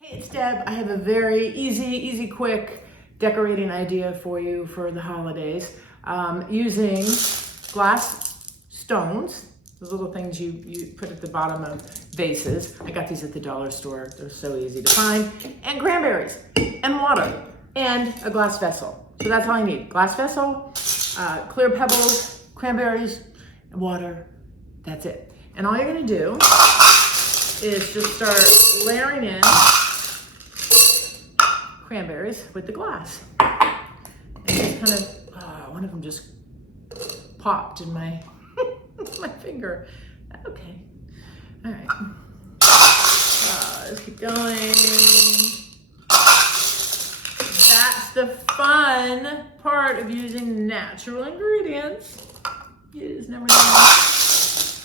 Hey, it's Deb. I have a very easy, quick decorating idea for you for the holidays. Using glass stones, those little things you put at the bottom of vases. I got these at the dollar store. They're so easy to find. And cranberries, and water, and a glass vessel. So that's all I need. Glass vessel, clear pebbles, cranberries, and water. That's it. And all you're gonna do is just start layering in cranberries with the glass. And just kind of, one of them just popped in my, my finger. Okay, all right. Let's keep going. That's the fun part of using natural ingredients. You just never know.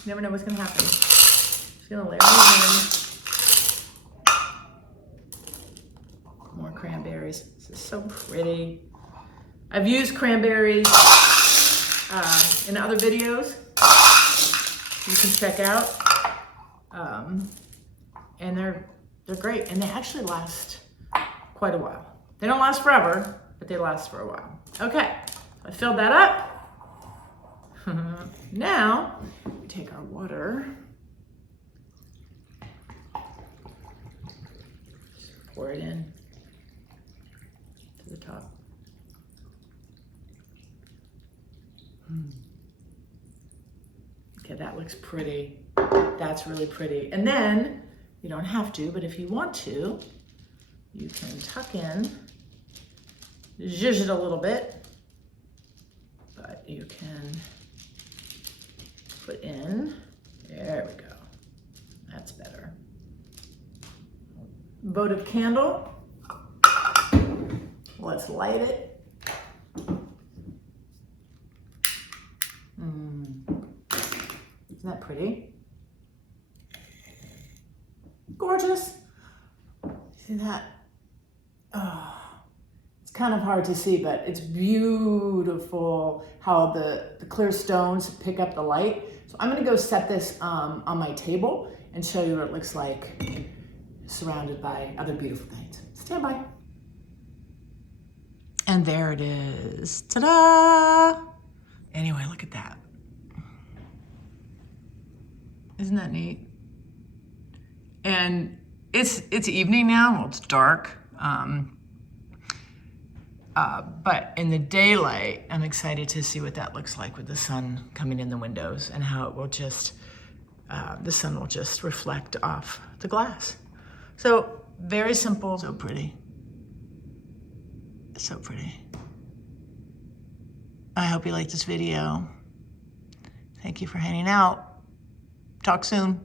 Never know what's gonna happen. Just gonna layer these in. More cranberries. This is so pretty. I've used cranberries in other videos you can check out, and they're great, and they actually last quite a while. They don't last forever, but they last for a while. Okay, I filled that up. Now we take our water, just pour it in to the top. Okay, that looks pretty. That's really pretty. And then, you don't have to, but if you want to, you can tuck in, zhuzh it a little bit, but you can put in, there we go. That's better. Votive candle. Let's light it. Isn't that pretty? Gorgeous. See that? Oh, it's kind of hard to see, but it's beautiful how the clear stones pick up the light. So I'm gonna go set this on my table and show you what it looks like surrounded by other beautiful things. Stand by. And there it is. Ta-da! Anyway, look at that. Isn't that neat? And it's evening now. Well, it's dark. But in the daylight, I'm excited to see what that looks like with the sun coming in the windows and how it will just, the sun will just reflect off the glass. So very simple, so pretty. So pretty. I hope you liked this video. Thank you for hanging out. Talk soon.